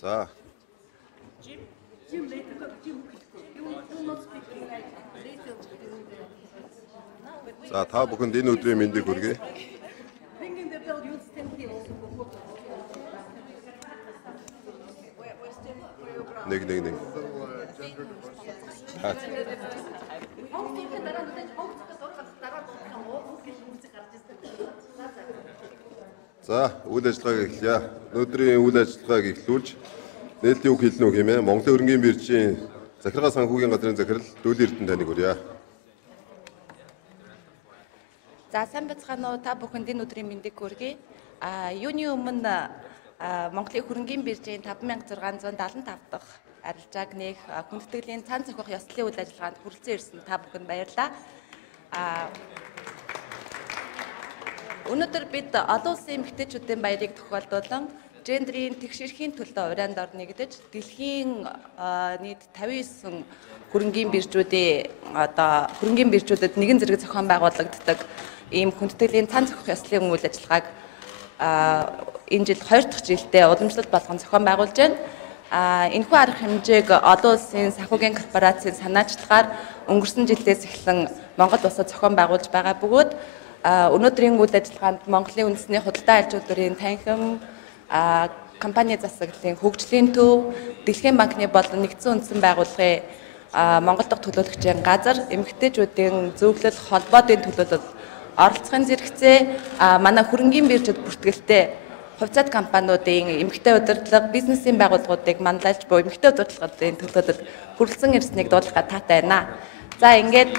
За. За та бүхэнд энэ өдрийн мэндийг хүргэе. Нэг. За, үйл ажиллагааг эхлэе. Өнөөдрийн үйл ажиллагааг эхлүүлж нээлтийн үг хэлнэ үү хэмээн Монголын хөрөнгийн биржийн захиргаа санхүүгийн газрын захирал Дүүлийн Эрдэнэ таныг хүргье. За сайн бацгаана уу, та бүхэнд энэ өдрийн мэндийг хүргэе. Юуны өмнө Монголын хөрөнгийн биржийн 5675 дахь арилжааг нээх хүндэтгэлийн цаан зохиох ёслолын үйл ажиллагаанд хүрэлцэн ирсэн та бүхэнд баярлалаа. Өнөөдөр бид олон улсын эмэгтэйчүүдийн баярыг тохиолдуулан гендерийн тэгш эрхийн төлөө урайнд ор нэгдэж дэлхийн нийт 59 хөрөнгийн биржүүдийн хөрөнгийн биржүүдэд нэгэн зэрэг зохион байгуулагддаг ийм хүндэтгэлийн цаан зохиох ёслолын үйл ажиллагааг энэ жил 2 дахь жилдээ уламжлалт болгон зохион байгуулж байна. Энэхүү арга хэмжээг олон улсын санхүүгийн корпорацийн санаачлагаар өнгөрсөн жилдээс эхлэн Монгол улсад зохион байгуулж байгаа бөгөөд өнөөдрийн үйл ажиллагаанд Монголын үндэсний худалдаа аж үйлдвэрийн танхим, компани засаглалын хөгжлийн төв, Дэлхийн банкны болон нэгдсэн үндэсний байгууллагын Монгол дахь төлөөлөгчийн газар, эмэгтэйчүүдийн зөвлөл холбоодын төлөөлөл оролцохын зэрэгцээ манай хөрөнгийн биржид бүртгэлтэй хувьцаат компаниудын эмэгтэй удирдлага, бизнесийн байгууллагуудыг манлайлж буй эмэгтэй удирдлагын төлөөлөлд хүрэлцэн ирснийг дуулахад таатай байна. За ингээд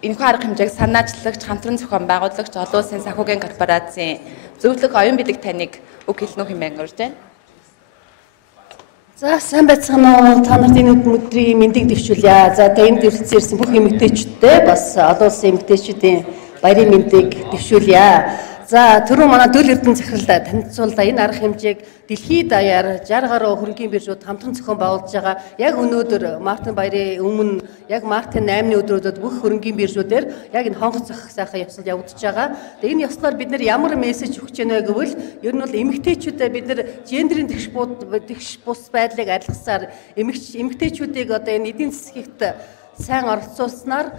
энэхүү арга хэмжээг санаачлагч, хамтран зохион байгуулагч олон улсын санхүүгийн корпорацийн зөвлөх оюун билег таныг үг хэлнэ хэмээн урьж байна. За сайн байцгаана уу, та нарт энэ өдрийн мэндийг дэвшүүлье. За энд ирсэн бүх эмэгтэйчүүдтэй бас олон улсын эмэгтэйчүүдийн баярын мэндийг дэвшүүлье. За түрүү манай Дүүлийн Эрдэнэ захирал танилцууллаа. Энэ арга хэмжээг дэлхийд даяар 60 гаруй хөрөнгийн биржүүд хамтран зохион байгуулж байгаа. Яг өнөөдөр Мартин баярын өмнө яг Мартин 8-ны өдрүүдэд бүх хөрөнгийн биржүүдээр яг энэ хонгоцох сайхан ёслол явагдаж байгаа. Тэгээ энэ ёслоор бид нар ямар мессеж өгч байна гэвэл ер нь бол эмэгтэйчүүдэд бид нар гендерийн тэгш бус байдлыг арилгасаар эмэгтэйчүүдийг одоо энэ эдийн засгт сайн оролцуулснаар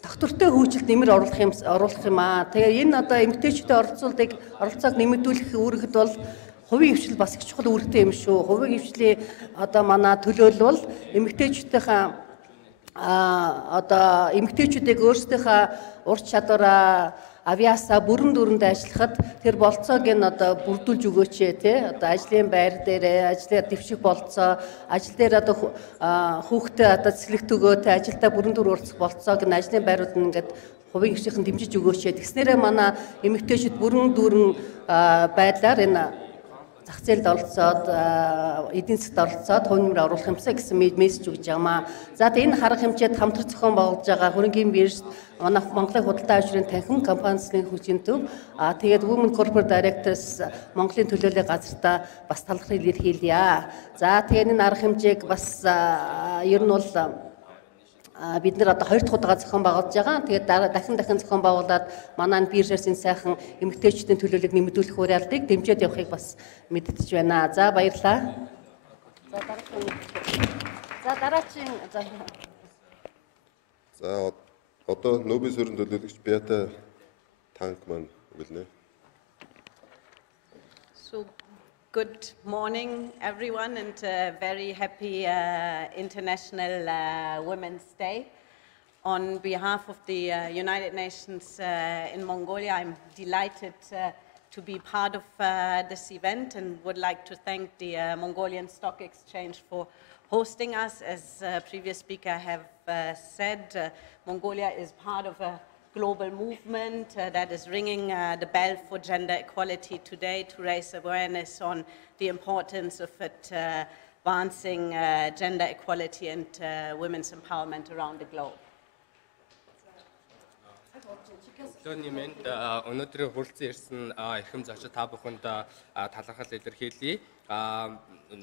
доктортой хөгжилд нэмэр оруулах юм аа. Тэгээ энэ одоо эмэгтэйчүүдийн оролцоог нэмэгдүүлэх үүрэгт бол хувийн хвшил бас их чухал үүрэгтэй юм шүү. Хувийн хвшлийн одоо манай төлөөлөл эмэгтэйчүүдийн одоо эмэгтэйчүүдийг өөрсдийнхөө ур чадвараа авьяасаа бүрэн дүрэнд ажиллахад тэр болцоог нь одоо бүрдүүлж өгөөч тий. Одоо ажлын байр дээр ажлаар дэвших болцоо, ажил дээр одоо хүүхдээ одоо цэцлэгт өгөөтэй ажилдаа бүрэн дүр урсгах болцоог нь ажлын байрууд нь ингээд хувийн хвшийнхэн дэмжиж өгөөч. Тэгснээрээ манай эмэгтэйчүүд бүрэн дүрэн байдлаар энэ зах зээлд оролцоод эдийн засгт оролцоод хувь нэмрээ оруулах юмсаа гэсэн мессеж өгж байгаамаа. За энэ харах хэмжээд хамтран зохион байгуулж байгаа хөрөнгийн бирж манай Монголын худалдаа аж үйлдвэрийн танхим компанийн хүчин төв тэгээд Women Corporate Directors Монголын төлөөллийн газартаа бас талархал илэрхийлье. За тэгээд энэ арга хэмжээг бас ер нь бол бид нар одоо 2 дахь удаа зохион байгуулж байгаа. Тэгээд дахин зохион байгуулад манай биржээс энэ сайхан эмэгтэйчүүдийн төлөөллийг нэмэгдүүлэх уриалдыг дэмжиж явахыг бас мэддэж байна. За баярлалаа. За дараагийн За одоо Нобелийн суурин төлөөлөгч Бята танк маань үгэлнэ. So good morning everyone and very happy International Women's Day. On behalf of the United Nations in Mongolia, I'm delighted to be part of this event and would like to thank the Mongolian Stock Exchange for hosting us. As previous speaker have said, Mongolia is part of a global movement that is ringing the bell for gender equality today to raise awareness on the importance of it advancing gender equality and women's empowerment around the globe. Тонимент өнөөдрийн хүрэлцэн ирсэн эрхэм зочид та бүхэнд талархал илэрхийлье.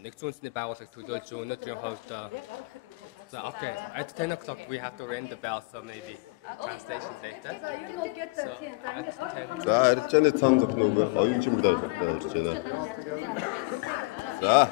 Нэгдсэн үндэсний байгууллага төлөөлж өнөөдрийн хувьд okay, at 10 o'clock we have to ring the bell, so maybe translation later. За арилжааны цам зөвхөн нөгөө оюун чимглэр гарч байна. За.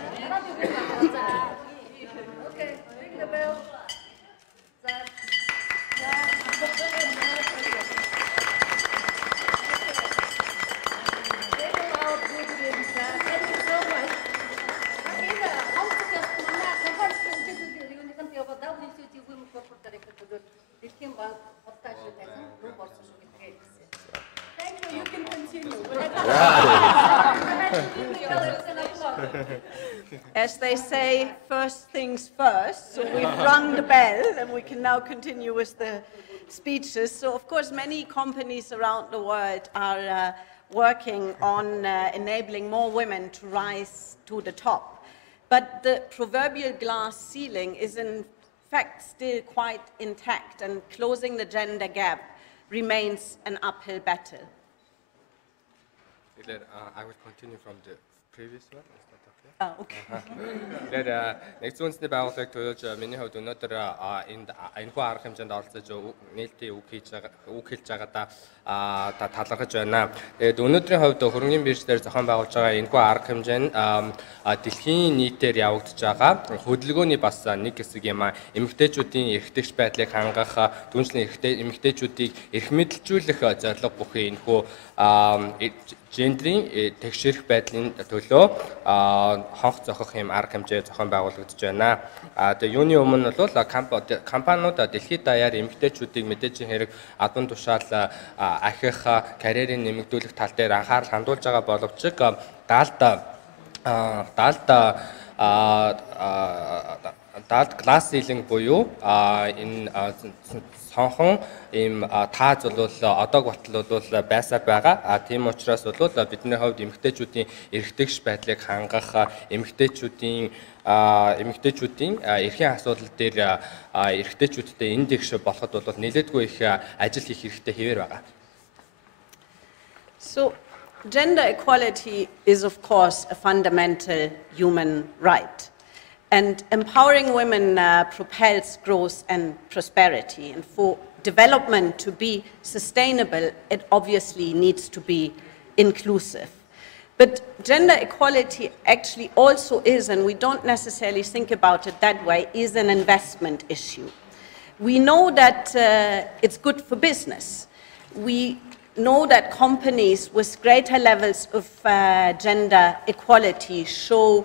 As they say, first things first, so we've rung the bell and we can now continue with the speeches. So of course many companies around the world are working on enabling more women to rise to the top. But the proverbial glass ceiling is in fact still quite intact, and closing the gender gap remains an uphill battle. I will continue from the previous one. Oh, okay. Тэгэхээр нэгдсэн үндэсний байгууллагыг төлөөлж миний хувьд өнөөдөр энэхүү арга хэмжээнд оролцож нээлтийн үг хэлж байгаадаа талархаж байна. Тэгээд өнөөдрийн хувьд хөрөнгөний биржээр зохион байгуулж байгаа энэхүү арга хэмжээ нь дэлхийн нийтээр явагдаж байгаа хөдөлгөөний бас нэг хэсэг юм а. Эмэгтэйчүүдийн эрхтэгч байдлыг хангах, түншлэн эмэгтэйчүүдийг эрх мэдэлжүүлэх зорилго бүхий энэхүү гендрийн тэгшэрх байдлын төлөө хонх зохих юм арга хэмжээ зохион байгуулагдаж байна. Тэгээ юуны өмнө бол компаниуд дэлхийд даяар эмэгтэйчүүдийг мэдээж хэрэг адун тушаал ахих, карьерийг нэмэгдүүлэх тал дээр анхаарал хандуулж байгаа боловч даалд гласс силинг буюу энэ сонхон ийм тааз бол одоог батлууд бол байсаар байгаа. Тийм учраас бол бидний хувьд эмэгтэйчүүдийн эрхтэгч байдлыг хангах, эмэгтэйчүүдийн эрхийн асуудал дээр эрхтэйчүүдтэй индекс болоход бол нэлээдгүй их ажил хийх хэрэгтэй хэвээр байгаа. So gender equality is of course a fundamental human right. And empowering women propels growth and prosperity. And for development to be sustainable, it obviously needs to be inclusive. But gender equality actually also is, and we don't necessarily think about it that way, is an investment issue. We know that it's good for business. We know that companies with greater levels of gender equality show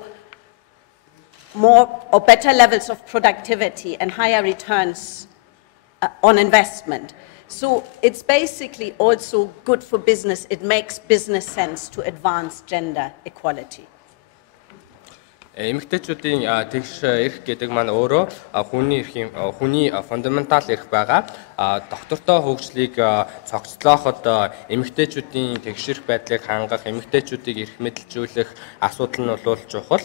more or better levels of productivity and higher returns on investment. So it's basically also good for business. It makes business sense to advance gender equality. Эмэгтэйчүүдийн тэгш эрх гэдэг маань өөрөө хүний фундаментал эрх байгаа. Доктортой хөгжлийг цогцлооход эмэгтэйчүүдийн тэгш эрх байдлыг хангах, эмэгтэйчүүдийг эрх мэдэлжүүлэх асуудал нь бол чухал.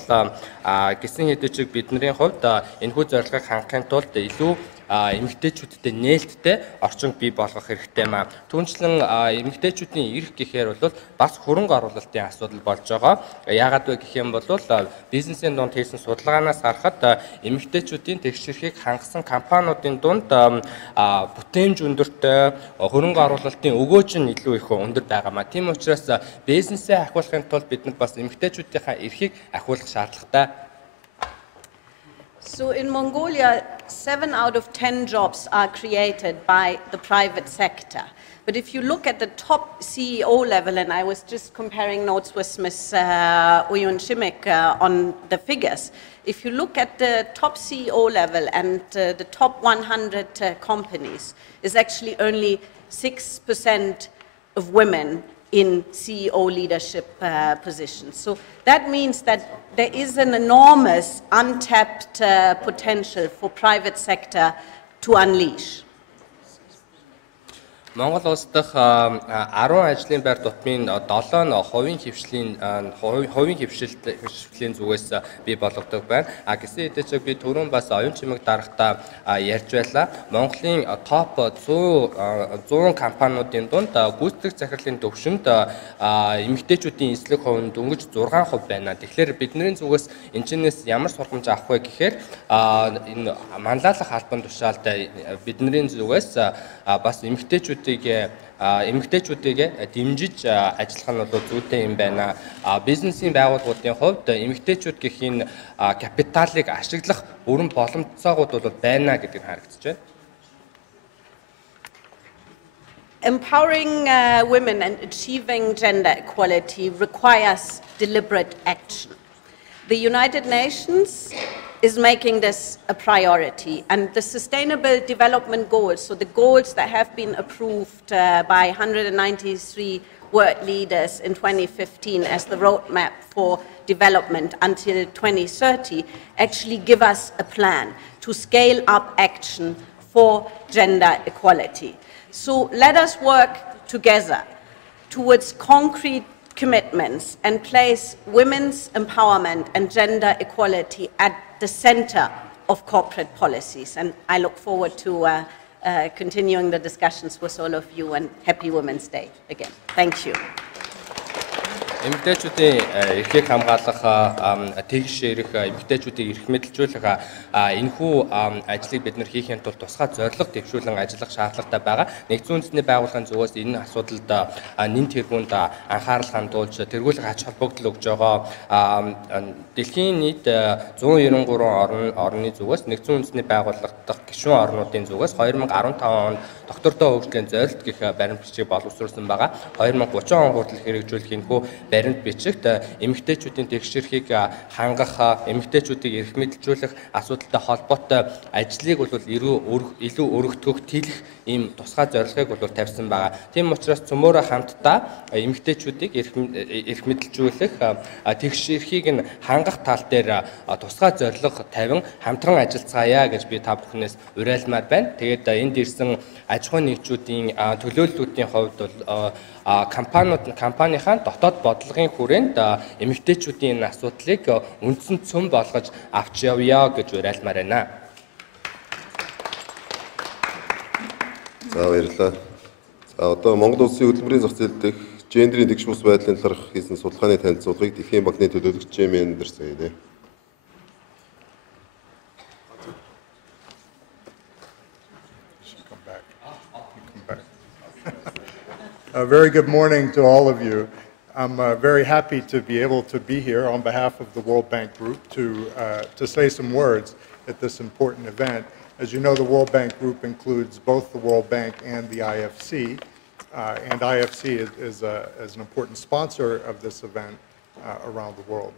Гэсэн хэдий бидний хувьд энэхүү зорилгыг хангахын тулд илүү эмэгтэйчүүдтэй нээлттэй орчин бий болгох хэрэгтэй маа. Түүнчлэн эмэгтэйчүүдийн эрх гэхээр бол бас хөрөнгө оруулалтын асуудал болж байгаа. Яагаад вэ гэх юм бол бизнесийн дунд хийсэн судалгаанаас харахад эмэгтэйчүүдийн тэгш эрхийг хангасан компаниудын дунд бүтээмж өндөртэй, хөрөнгө оруулалтын өгөөж нь илүү их өндөр байгаа маа. Тийм учраас бизнесээ ахиулахын тулд бид нар бас эмэгтэйчүүдийн эрхийг ахиулах шаардлагатай. So in Mongolia, 7 out of 10 jobs are created by the private sector. But if you look at the top CEO level, and I was just comparing notes with Ms. Uyun Shimik on the figures, if you look at the top CEO level and the top 100 companies, is actually only 6% of women in CEO leadership positions. So that means that there is an enormous untapped potential for private sector to unleash. Монгол улс дахь 10 ажлын байр тутмын 7 нь хувийн хөвшлийн зүгээс бий болгодог байна. Гэсэн хэдий ч би түрүүн бас оюун чимэг дарагтаа ярьж байлаа. Монголын топ 100 компаниудын дунд гүйцэтгэх захирлын төвшөнд эмэгтэйчүүдийн эслэг хувь нь дөнгөж 6% байна. Тэгэхээр бидний зүгээс энэчнээс ямар сургамж авах вэ гэхээр энэ манлайлах албан тушаалд бидний зүгээс бас эмэгтэйчүүдийг дэмжиж ажиллах нь бол зүйтэй юм байна. Бизнесийн байгууллагуудын хувьд эмэгтэйчүүд гэх энэ капиталыг ашиглах бүрэн боломжцоогууд бол байна гэдгийг харагдаж байна. Empowering women and achieving gender equality requires deliberate action. The United Nations is making this a priority, and the Sustainable Development Goals, so the goals that have been approved by 193 world leaders in 2015 as the roadmap for development until 2030, actually give us a plan to scale up action for gender equality. So let us work together towards concrete commitments and place women's empowerment and gender equality at the center of corporate policies. And I look forward to continuing the discussions with all of you, and happy Women's Day again. Thank you. Эмэгтэйчүүдийн эрхийг хамгаалах, тэгш эрх, эмэгтэйчүүдийг эрх мэдэлжүүлэх энэхүү ажлыг бид нэр хийхин тулд тусгай зорилго дэвшүүлэн ажиллах шаардлагатай байгаа. Нэгдсэн үндэсний байгууллагын зүгээс энэ асуудалд нэн тэргуунд анхаарал хандуулж тэргүүлэх ач холбогдол өгж байгаа. Дэлхийн нийт 193 орны зүгээс нэгдсэн үндэсний байгууллага дахь гишүүн орнуудын зүгээс 2015 онд доктортой хөгжлийн зорилт гэх баримт бичгийг боловсруулсан байгаа. 2030 он хүртэл хэрэгжүүлэх энэхүү баримт бичигт эмэгтэйчүүдийн тэгш эрхийг хангах, эмэгтэйчүүдийг эрх мэдэлжүүлэх асуудалтай холбоотой ажлыг бол илүү өргөтгөх, тэлэх ийм тусгай зорилгыг бол тавьсан байгаа. Тийм учраас цөмөөрөө хамтдаа эмэгтэйчүүдийг эрх мэдэлжүүлэх, тэгш эрхийг нь хангах тал дээр тусгай зорилго тавин хамтран ажиллацгаая гэж би та бүхнээс уриалмаар байна. Тэгээд энд ирсэн аж ахуйн нэгжүүдийн төлөөллүүдийн хувьд бол компанийнхаа дотоод бодлогын хүрээнд эмэгтэйчүүдийн энэ асуудлыг үндсэн цөм болгож авч явъя гэж уриалмаар байна. За баярлалаа. За одоо Монгол Улсын хөтөлбөрийн зах зээл дэх гендерийн тэгш бус байдлын талаарх хийсэн судалгааны танилцуулгыг Дэлхийн банкны төлөөлөгч Жэмэн дэрсэн. A very good morning to all of you. I'm very happy to be able to be here on behalf of the World Bank Group to say some words at this important event. As you know, the World Bank Group includes both the World Bank and the IFC, and IFC is an important sponsor of this event around the world.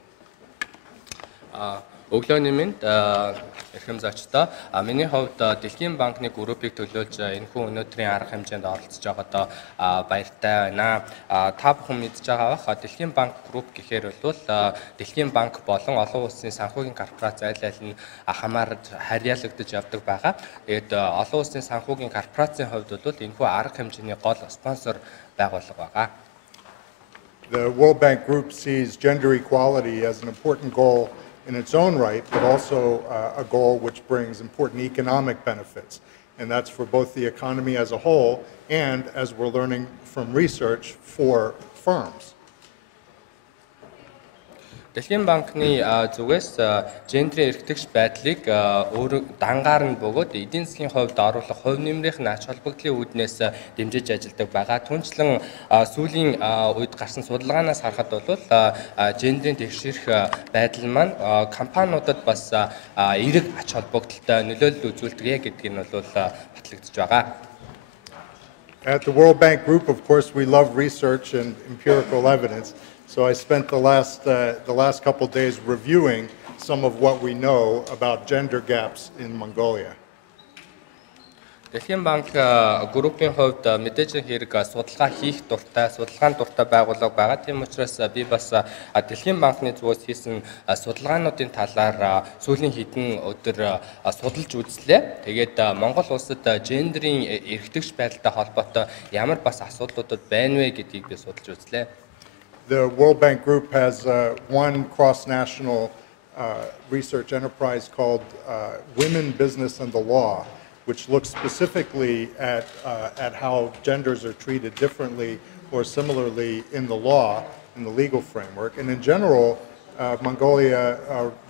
Өглөөний минь эрхэм зочдоо миний хувьд Дэлхийн банкны группийг төлөөлж энэхүү өнөөдрийн арга хэмжээнд оролцож байгаадаа баяртай байна. Та бүхэн мэдж байгаа бах Дэлхийн банк групп гэхээр бол Дэлхийн банк болон олон улсын санхүүгийн корпорац аль аль нь хамаарж харьяалагдаж явдаг байгаа. Тэгээд олон улсын санхүүгийн корпорацийн хувьд бол энэхүү арга хэмжээний гол спонсор байгууллага байгаа. The World Bank Group sees gender equality as an important goal in its own right, but also a goal which brings important economic benefits. And that's for both the economy as a whole and, as we're learning from research, for firms. Дэлхийн банкны зүгээс гендрийн эрхтгч байдлыг дангаар нь бөгөөд эдийн засгийн хувьд оруулах хувь нэмрийн ач холбогдлын үүднээс дэмжиж ажилладаг байгаа. Түүнчлэн сүүлийн үед гарсан судалгаанаас харахад бол гендрийн тэгш эрх байдал маань компаниудад бас эерэг ач холбогдолтой нөлөөлөл үзүүлдэг гэдгийг нь бол батлагдж байгаа. At the World Bank Group, of course, we love research and empirical evidence. So I spent the last couple days reviewing some of what we know about gender gaps in Mongolia. Дэлхийн банк группийн хувьд мэдээж хэрэг судалгаа хийх дуртай, судалгаанд дуртай байгууллага байгаа. Тийм учраас би бас Дэлхийн банкны зүгээс хийсэн судалгаануудын талаар сүүлийн хэдэн өдөр судалж үзлээ. Тэгээд Монгол улсад гендерийн эрхтгч байдалтай холбоотой ямар бас асуудлуудад байна вэ гэдгийг би судалж үзлээ. The World Bank Group has one cross-national research enterprise called Women, Business, and the Law, which looks specifically at how genders are treated differently or similarly in the law, in the legal framework. And in general, Mongolia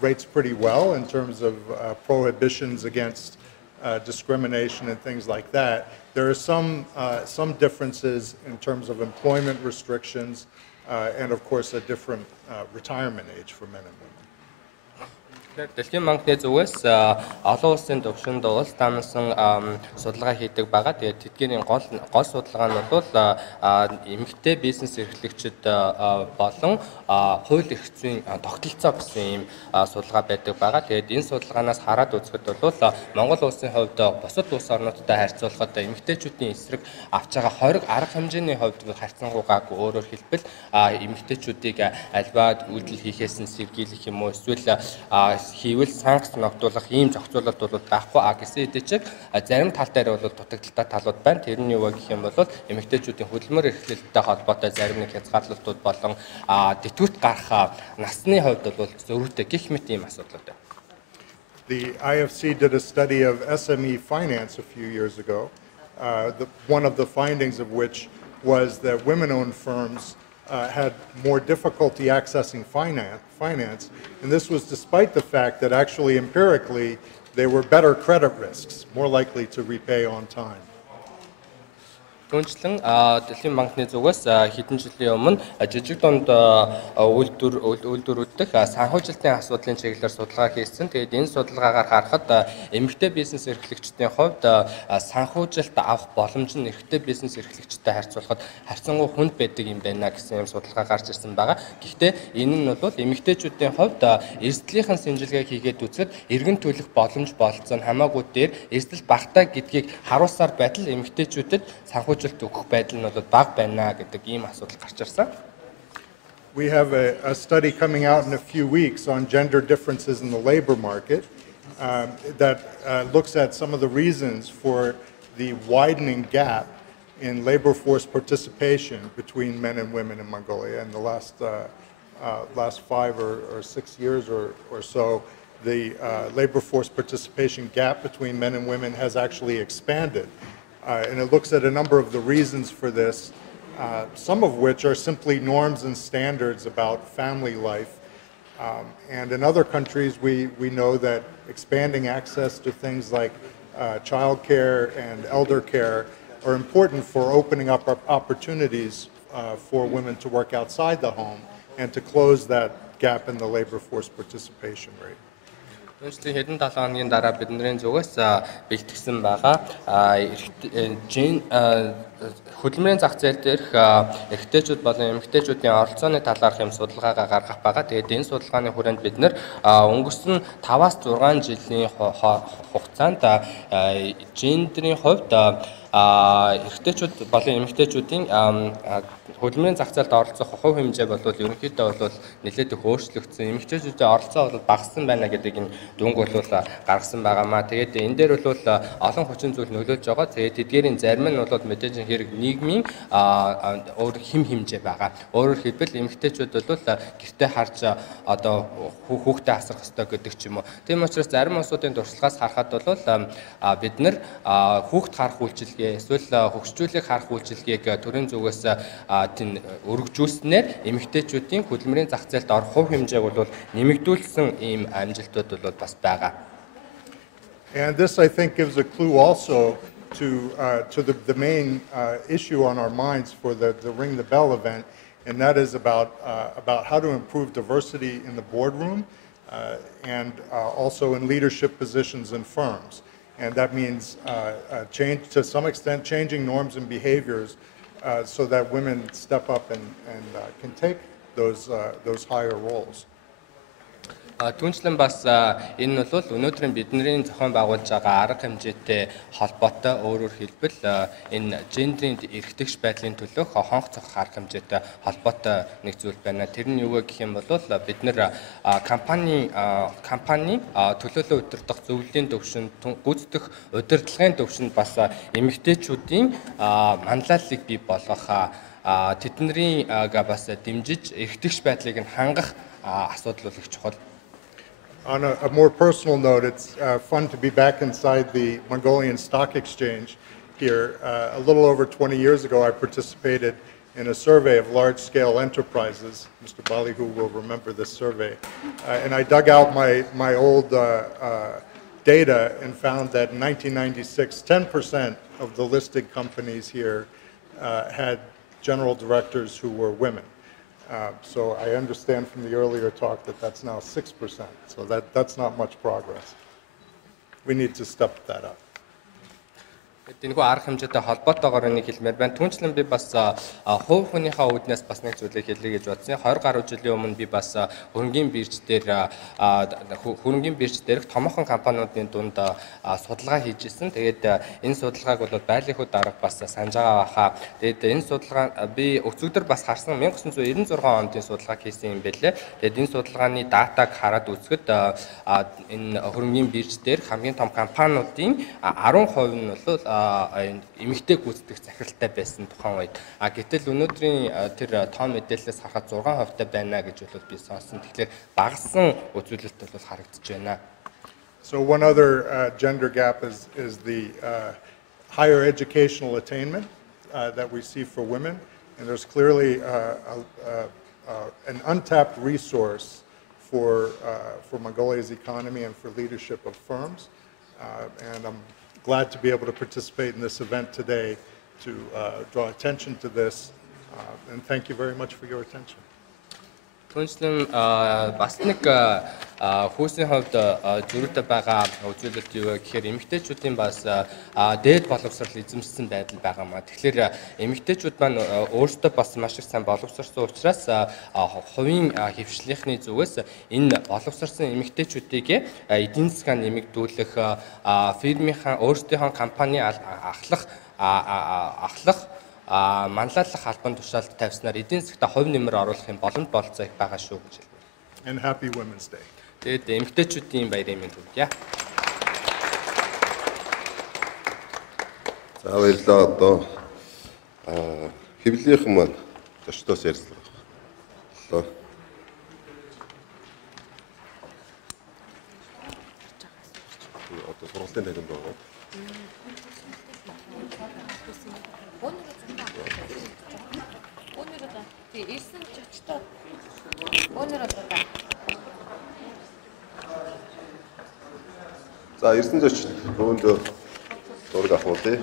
rates pretty well in terms of prohibitions against discrimination and things like that. There are some differences in terms of employment restrictions and, of course, a different retirement age for men and women. Дэлхийн банкны зүгээс олон улсын төвшөнд улс таамагсан судалгаа хийдэг байгаа. Тэгээд тэдгээрийн гол судалгаа нь бол эмэгтэй бизнес эрхлэгчид болон хууль эрх зүйн тогтолцоо гэсэн ийм судалгаа байдаг байгаа. Тэгээд энэ судалгаанаас хараад үзэхэд бол Монгол улсын хувьд бусад улс орнуудтай харьцуулахад эмэгтэйчүүдийн эсрэг авч байгаа хориг арга хэмжээний хувьд харьцангуйгаагүй, өөрөөр хэлбэл эмэгтэйчүүдийг альва үйлдэл хийхээс нь сэргийлэх юм уу, эсвэл хийвэл санкц ногдуулах ийм зохицуулалт бол байхгүй гэсэн хэдий ч зарим тал дээр бол дутагдaltaй талууд байна. Тэр нь юу вэ гэх юм бол эмэгтэйчүүдийн хөдөлмөр эрхлэлттэй холбоотой зарим нэг хязгаарлалтууд болон тэтгүүрт гарах насны хувьд бол зөрүүтэй гэх мэт ийм асуудлууд байна. The IFC did a study of SME finance a few years ago. One of the findings of which was that women-owned firms had more difficulty accessing finance, and this was despite the fact that actually empirically they were better credit risks, more likely to repay on time. Түүнчлэн Дэлхийн банкны зүгээс хэдэн жилийн өмнө жижиг дунд үйлдвэрүүддэх санхүүжилтийн асуудлын чиглэлээр судалгаа хийсэн. Тэгээд энэ судалгаагаар харахад эмэгтэй бизнес эрхлэгчдийн хувьд санхүүжилт авах боломж нь эрэгтэй бизнес эрхлэгчтэй харьцуулахад харьцангуй хүнд байдаг юм байна гэсэн юм судалгаа гарч ирсэн байгаа. Гэхдээ энэ нь бол эмэгтэйчүүдийн хувьд эрсдлийнхэн шинжилгээ хийгээд үзэхэд эргэн төлөх боломж болцоо нь хамаагүй дээр эрсдэл багтаа гэдгийг харуулсаар байтал эмэгтэйчүүдэд санхүүжилт өгөх байдал нь бол бага байна гэдэг ийм асуудал гарч ирсэн. We have a study coming out in a few weeks on gender differences in the labor market that looks at some of the reasons for the widening gap in labor force participation between men and women in Mongolia in the last 5 or 6 years or so. The labor force participation gap between men and women has actually expanded. And it looks at a number of the reasons for this, some of which are simply norms and standards about family life. And in other countries, we know that expanding access to things like child care and elder care are important for opening up opportunities for women to work outside the home and to close that gap in the labor force participation rate. Үүнчлэн хэдэн 7 хоногийн дараа бидний зүгээс бэлтгэсэн байгаа хөдөлмөрийн зах зээл дээрх эрэгтэйчүүд болон эмэгтэйчүүдийн оролцооны талаарх юм судалгаагаа гаргах байгаа. Тэгээд энэ судалгааны хүрээнд бид нэр өнгөрсөн 5-аас 6 жилийн хугацаанд гендерийн хувьд эрэгтэйчүүд болон эмэгтэйчүүдийн хөдөлмөрийн зах зээлд оролцох хувь хэмжээ бол ерөнхийдөө бол нэлээд их өөрчлөгдсөн. Эмэгтэйчүүдийн оролцоо бол багассан байна гэдэг энэ дүнг бол гаргасан байгаамаа. Тэгээд энэ дээр бол олон хүчин зүйл нөлөөлж байгаа. Тэгээд тэдгээрийн зарим нь бол мэдээж хэрэг нийгмийн өөр хэм хэмжээ байгаа. Өөрөөр хэлбэл эмэгтэйчүүд бол гэртээ харж одоо хүүхдээ асрах ёстой гэдэг ч юм уу. Тийм учраас зарим улсуудын туршлагаас харахад бол бид нар хүүхд харах үйлчилгээ эсвэл хөгжүүлэг харах үйлчилгээг төрийн зүгээс өргөжүүлснээр эмэгтэйчүүдийн хөдөлмөрийн зах зээлд орох хувь хэмжээг бол нэмэгдүүлсэн ийм амжилтууд бол бас байгаа. And this, I think, gives a clue also to the main issue on our minds for the Ring the Bell event, and that is about how to improve diversity in the boardroom and also in leadership positions in firms. And that means change, to some extent, changing norms and behaviors so that women step up and can take those higher roles. Түүнчлэн бас энэ нь бол өнөөдрийн бидний зохион байгуулж байгаа арга хэмжээтэй холбоотой өөрөөр хэлбэл энэ гендрийн эрхтгч байдлын төлөөх хонх цогх арга хэмжээтэй холбоотой нэг зүйл байна. Тэр нь юу вэ гэх юм бол бид нэр компани төлөөлөл удирдах зөвлөлийн төвшөнд гүйцэтгэх удирдлагын төвшөнд бас эмэгтэйчүүдийн манлайллыг бий болгох тэдний бас дэмжиж эрхтгч байдлыг нь хангах асуудал бол их чухал. On a more personal note, it's fun to be back inside the Mongolian Stock Exchange here. A little over 20 years ago, I participated in a survey of large-scale enterprises. Mr. Balihu will remember this survey. And I dug out my old data and found that in 1996, 10% of the listed companies here had general directors who were women. So I understand from the earlier talk that that's now 6%. So that's not much progress. We need to step that up. Энэхүү арга хэмжээтэй холбоотойгоор нэг хэлмээр байна. Түүнчлэн би бас хувь хүнийхээ үүднээс бас нэг зүйлийг хэлье гэж бодсон. 20 гаруй жилийн өмнө би бас хөрөнгөний бирж дээрх томоохон компаниудын дунд судалгаа хийжсэн. Тэгээд энэ судалгааг бол байлихуд дарга бас санаж байгаа баха. Тэгээд энэ судалгаа би өцөгдөр бас харсан 1996 онд судалгаа хийсэн юм байлээ. Тэгээд энэ судалгааны датаг хараад үзэхэд энэ хөрөнгөний бирж дээр хамгийн том компаниудын 10% нь бол эмэгтэй гүйцэтгэх захиралтай байсан тухайн үед. Гэтэл өнөөдрийн тэр том мэдээлэлээс харахад 6% байна гэж бол би сонсон. Тэгэхээр багассан үзүүлэлт бол харагдаж байна. So one other gender gap is the higher educational attainment that we see for women, and there's clearly an untapped resource for Mongolia's economy and for leadership of firms, and I'm glad to be able to participate in this event today to draw attention to this, and thank you very much for your attention. Түүнчлэн бас нэг хүүсийн хувьд зөрүүтэй байгаа үзүүлэлт юу вэ гэхээр эмэгтэйчүүдийн бас дээд боловсрол эзэмшсэн байдал байгаа маа. Тэгэхээр эмэгтэйчүүд маань өөрсдөө бас маш их сайн боловсрсон учраас хувийн хөвшлийнхний зүгээс энэ боловсрсон эмэгтэйчүүдийг эдийн засгаар нэмэгдүүлэх, фирмийнхаа өөрсдийнхөө компани ахлах манлайллах албан тушаалд тавьснаар эдийн засгт хувь нэмэр оруулахын боломж болцоо их байгаа шүү гэж хэлдэг. And happy Women's Day. Тэгээд эмэгтэйчүүдийн баярын мэнд хүргье. За баярлалаа. Одоо хэвлийнхэн маань зочдоос ярьцлаа. Одоо сургалтын танхимд байгаа. За ирсэн зочд өөндөө зураг авах уу тий.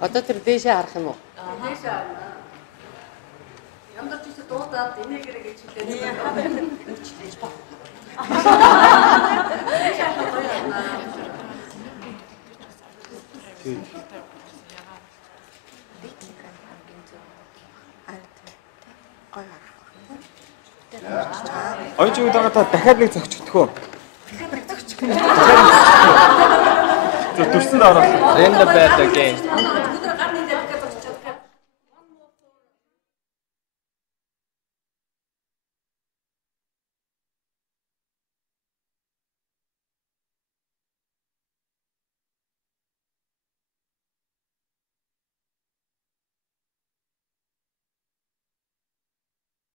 Одоо тэр дээшээ харах юм уу? Дээшээ харна. Ямар ч зүйл дуудаад инээгэрэг гэж хэлээд байна. Оюун дагаад дахиад нэг зөгчдөх үү? Дахиад нэг зөгчдөх үү? Зүр төрсөн даа ороо. Ring the bell again.